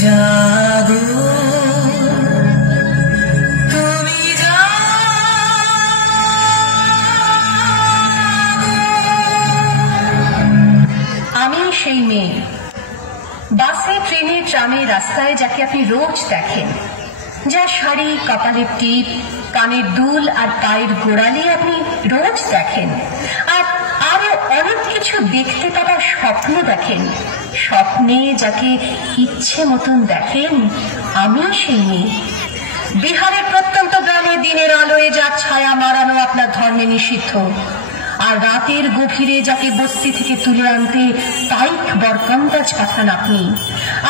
জাগো সেই মেয়ে বাসে ট্রেনে ট্রামে রাস্তায় যাকে আপনি রোজ দেখেন, যার শাড়ি কপালের টিপ কানের দুল আর পায়ের গোড়ালি আপনি রোজ দেখেন, আর আরো অনেক কিছু দেখতে পাওয়ার স্বপ্ন দেখেন, স্বপ্নে যাকে ইচ্ছে মতন দেখেন, আমি সেই মেয়ে। বিহারের প্রত্যন্ত গ্রামে দিনের আলোয় যার ছায়া মারানো আপনার ধর্মে নিষিদ্ধ, আর রাতের গভীরে যাকে বস্তি থেকে তুলে আনতে পাইক বরকন্দাজ পাঠান আপনি,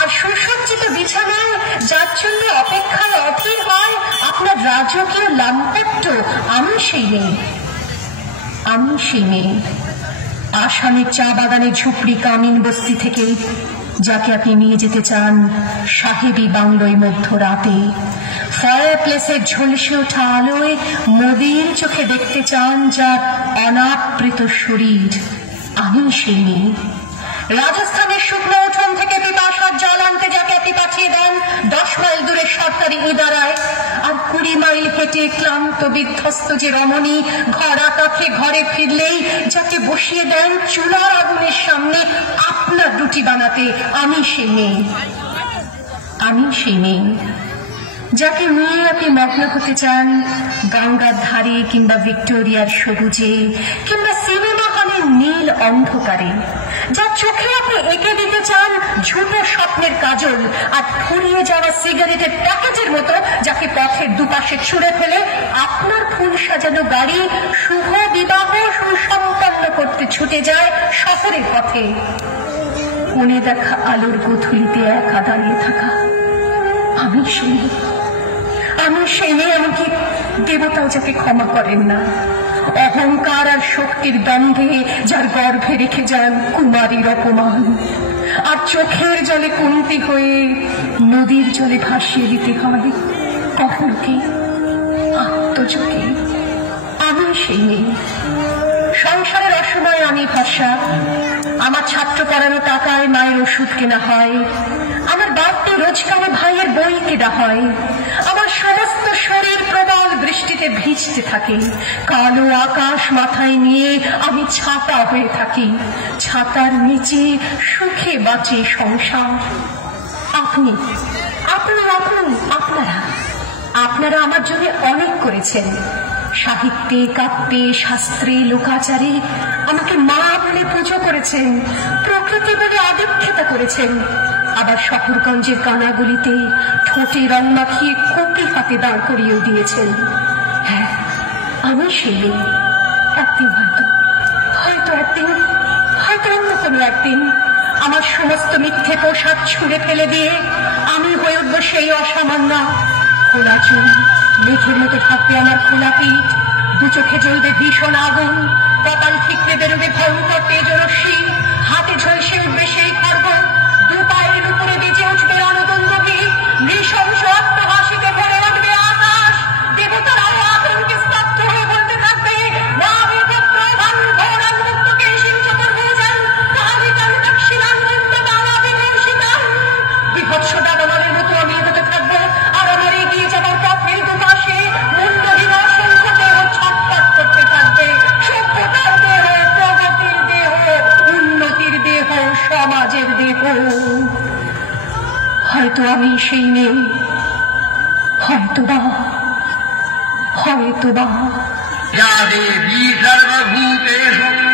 আর সুসজ্জিত বিছানায় যার জন্য অপেক্ষায় অধীর হয় আপনার রাজকীয় লাম্পট্য, আমি সেই মেয়ে। আমি সেই মেয়ে আসামের চা বাগানে ঝুপড়ি কামিন বস্তি থেকে যাকে আপনি নিয়ে যেতে চান সাহেবী বাংলোয় মধ্যরাতে, ফায়ার প্লেসের ঝলসে ওঠা আলোয় মোদির চোখে দেখতে চান যার অনাবৃত শরীর, আমি সেই মেয়ে। রাজস্থানের শুকনো উঠোন থেকে পিপাসার জল আনতে যাকে আপনি পাঠিয়ে দেন 10 মাইল দূরে সরকারি ইদারায়, আর 20 মাইল হেঁটে ক্লান্ত বিধ্বস্ত যে রমণী ঘর আকাখে ঘরে ফিরলেই যাকে বসিয়ে দেন চুলার আগুনের সামনে আপনার রুটি বানাতে, আমি সেই মেয়ে। আমি সেই মেয়ে যাকে নিয়ে আপনি মগ্ন হতে চান গঙ্গার ধারে কিংবা ভিক্টোরিয়ার সবুজে কিংবা সিনেমা হলের নীল অন্ধকারে, যার চোখে আপনি এঁকে দিতে চান ঝুটো স্বপ্নের কাজল, আর ফুরিয়ে যাওয়া সিগারেটের প্যাকেটের মতো যাকে পথের দুপাশে ছুঁড়ে ফেলে আপনার ফুল সাজানো গাড়ি শুভ বিবাহ সুসম্পন্ন করতে ছুটে যায় শহরের পথে। কোণে দেখা আলোর গোধূলিতে একা দাঁড়িয়ে থাকা, আমি সেই মেয়ে। আমি সেই মেয়ে, এমনকি দেবতাও যাকে ক্ষমা করেন না, অহংকার আর শক্তির দ্বন্দ্বে যার গর্ভে রেখে যান কুমারীর অপমান, আর চোখের জলে কুন্তি হয়ে নদীর জলে ভাসিয়ে দিতে হয় কখনকে আত্মযোগে, আমি সেই মেয়ে। সংসারের অসময়ে আমি ভরসা, আমার ছাত্র পড়ানো টাকায় মায়ের ওষুধ কেনা হয়, আমার বাড়তি রোজগারে ভাইয়ের বই কেনা হয়, আমার সমস্ত শরীর প্রবল বৃষ্টিতে ভিজতে থাকে, কালো আকাশ মাথায় নিয়ে আমি ছাতা হয়ে থাকি, ছাতার নিচে সুখে বাঁচে সংসার। আপনি আপনি আপনি আপনারা আপনারা আমার জন্য অনেক করেছেন, সাহিত্যে কাব্যে শাস্ত্রে লোকাচারে আমাকে মা বলে পুজো করেছেন, প্রকৃতি বলে আদিক্ষেতা করেছেন, আবার শহরগঞ্জের কানাগুলিতে ঠোঁটে রং মাখিয়ে কপি হাতে দাঁড় করিয়েও দিয়েছেন। হ্যাঁ, আমি সেই মেয়ে। একদিন হয়তো একদিন হয়তো অন্য কোনো একদিন আমার সমস্ত মিথ্যে পোশাক ছুঁড়ে ফেলে দিয়ে আমি হয়ে উঠব সেই অসামান্য। খোলা চুল, মেঘের মতো থাকবে আমার খোলা পিঠ, দু চোখে জ্বলবে ভীষণ আগুন, কপাল ঠিকরে বেরোবে ভয়ঙ্কর তেজরশ্মি, হাতে ঝলসে উঠবে সেই খর্গ, দু পায়ের উপরে বেজে উঠবে রণদন্দী, নৃশংস আত্মহাসিতে ভরে উঠবে আকাশ, দেবতারাও আতঙ্কে স্তব্ধ হয়ে বলতে থাকবে বিভৎস দাবানলের মতো আমি হতে থাকবো, আর আমার এগিয়ে যাবার পথের দুপাশে মুন্ডহীন অসংখ্য দেহ ছটফট করতে থাকবে, সভ্যতার দেহ, প্রগতির দেহ, উন্নতির দেহ, সমাজের দেহ। হয়তো আমি সেই মেয়ে, হয়তোবা या देवी सर्वभूतेषु